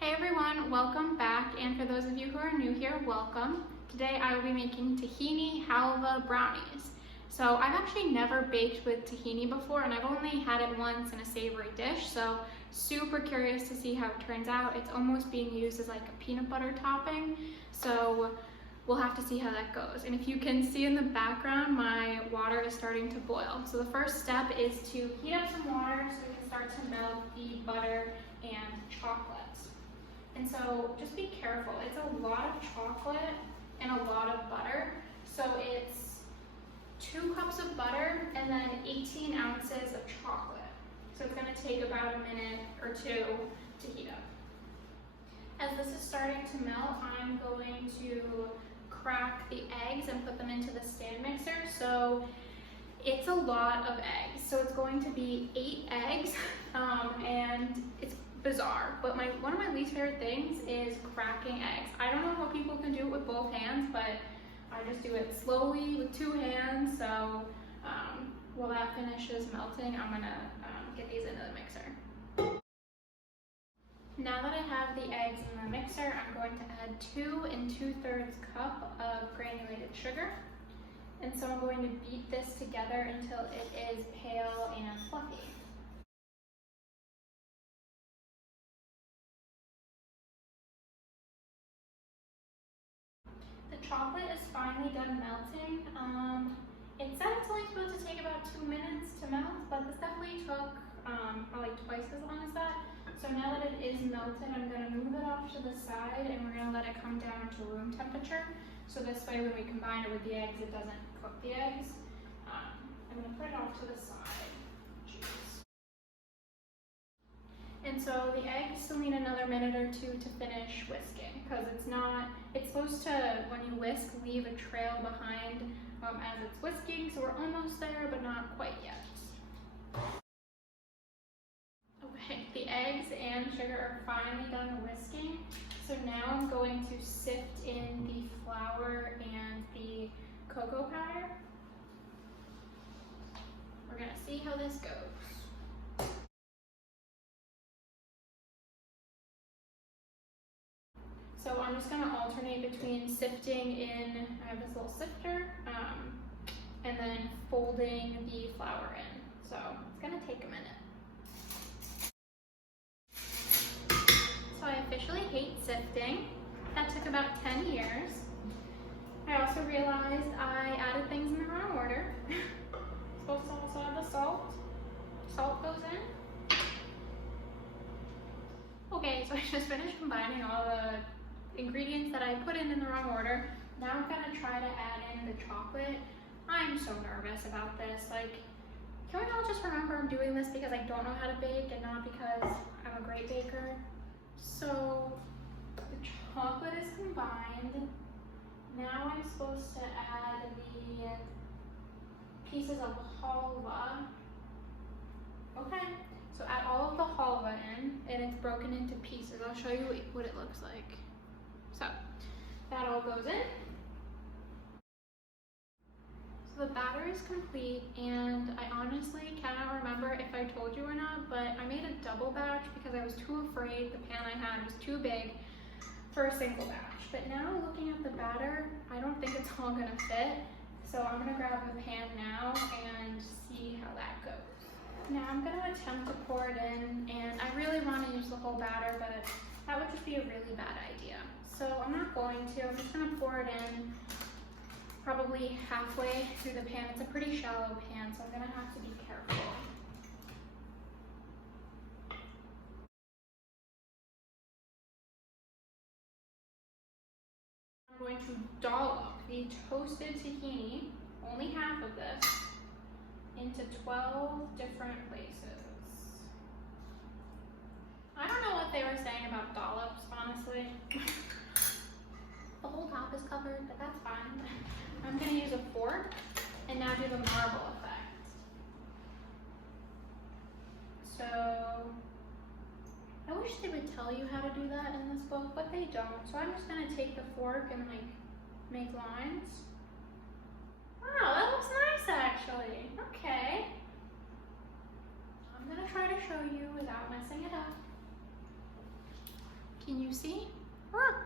Hey everyone, welcome back, and for those of you who are new here, welcome. Today I will be making tahini halva brownies. So I've actually never baked with tahini before, and I've only had it once in a savory dish, so super curious to see how it turns out. It's almost being used as like a peanut butter topping, so we'll have to see how that goes. And if you can see in the background, my water is starting to boil. So the first step is to heat up some water so we can start to melt the butter and chocolate. And so just be careful. It's a lot of chocolate and a lot of butter. So it's 2 cups of butter and then 18 ounces of chocolate. So it's gonna take about a minute or two to heat up. As this is starting to melt, I'm going to crack the eggs and put them into the stand mixer. So it's a lot of eggs. So it's going to be 8 eggs and it's bizarre, but one of my least favorite things is cracking eggs. I don't know how people can do it with both hands, but I just do it slowly with 2 hands. So while that finishes melting, I'm gonna get these into the mixer. Now that I have the eggs in the mixer, I'm going to add 2 2/3 cup of granulated sugar. And so I'm going to beat this together until it is pale and fluffy. The chocolate is finally done melting. It said it's only supposed to take about 2 minutes to melt, but this definitely took probably twice as long as that. So now that it is melted, I'm going to move it off to the side and we're going to let it come down to room temperature. So this way when we combine it with the eggs, it doesn't cook the eggs. I'm going to put it off to the side. Jeez. And so the eggs still need another minute or 2 to finish whisking, because it's supposed to, when you whisk, leave a trail behind as it's whisking. So we're almost there, but not quite yet. Okay, the eggs and sugar are finally done whisking. So now I'm going to sift in the flour and the cocoa powder. We're gonna see how this goes. So I'm just gonna alternate between sifting in, I have this little sifter, and then folding the flour in. So it's gonna take a minute. So I officially hate sifting. That took about 10 years. I also realized I added things in the wrong order. Supposed to also have the salt. Salt goes in. Okay, so I just finished combining all the ingredients that I put in the wrong order. Now I'm gonna try to add in the chocolate. I'm so nervous about this. Like, can we all just remember I'm doing this because I don't know how to bake and not because I'm a great baker? So the chocolate is combined. Now I'm supposed to add the pieces of halva. Okay, so add all of the halva in, and it's broken into pieces. I'll show you what it looks like. So that all goes in. So the batter is complete, and I honestly cannot remember if I told you or not, but I made a double batch because I was too afraid the pan I had was too big for a single batch. But now looking at the batter, I don't think it's all gonna fit. So I'm gonna grab the pan now and see how that goes. Now I'm gonna attempt to pour it in, and I really wanna use the whole batter, but that would just be a really bad idea. So I'm not going to, I'm just gonna pour it in probably halfway through the pan. It's a pretty shallow pan, so I'm gonna have to be careful. I'm going to dollop the toasted tahini, only half of this, into 12 different places. I don't know what they were saying about dollops, honestly. The whole top is covered, but that's fine. I'm gonna use a fork and now do the marble effect. So I wish they would tell you how to do that in this book, but they don't. So I'm just gonna take the fork and like make lines. Wow, that looks nice actually. Okay. I'm gonna try to show you without messing it up. Can you see? Look,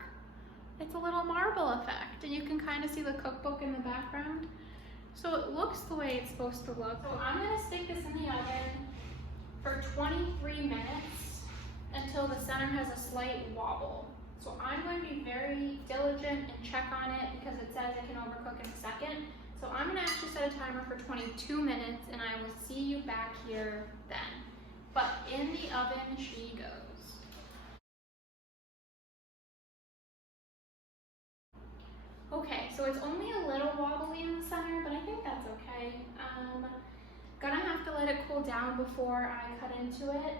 it's a little marble effect, and you can kind of see the cookbook in the background. So it looks the way it's supposed to look. So I'm gonna stick this in the oven for 23 minutes until the center has a slight wobble. So I'm going to be very diligent and check on it because it says it can overcook in a second. So I'm gonna actually set a timer for 22 minutes and I will see you back here then. But in the oven she goes. Okay, so it's only a little wobbly in the center, but I think that's okay. Gonna have to let it cool down before I cut into it,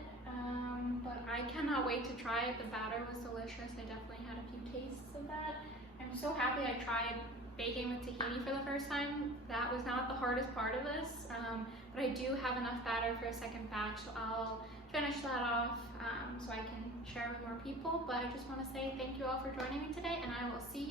but I cannot wait to try it. The batter was delicious. I definitely had a few tastes of that. I'm so happy I tried baking with tahini for the first time. That was not the hardest part of this, but I do have enough batter for a second batch, so I'll finish that off so I can share with more people. But I just want to say thank you all for joining me today, and I will see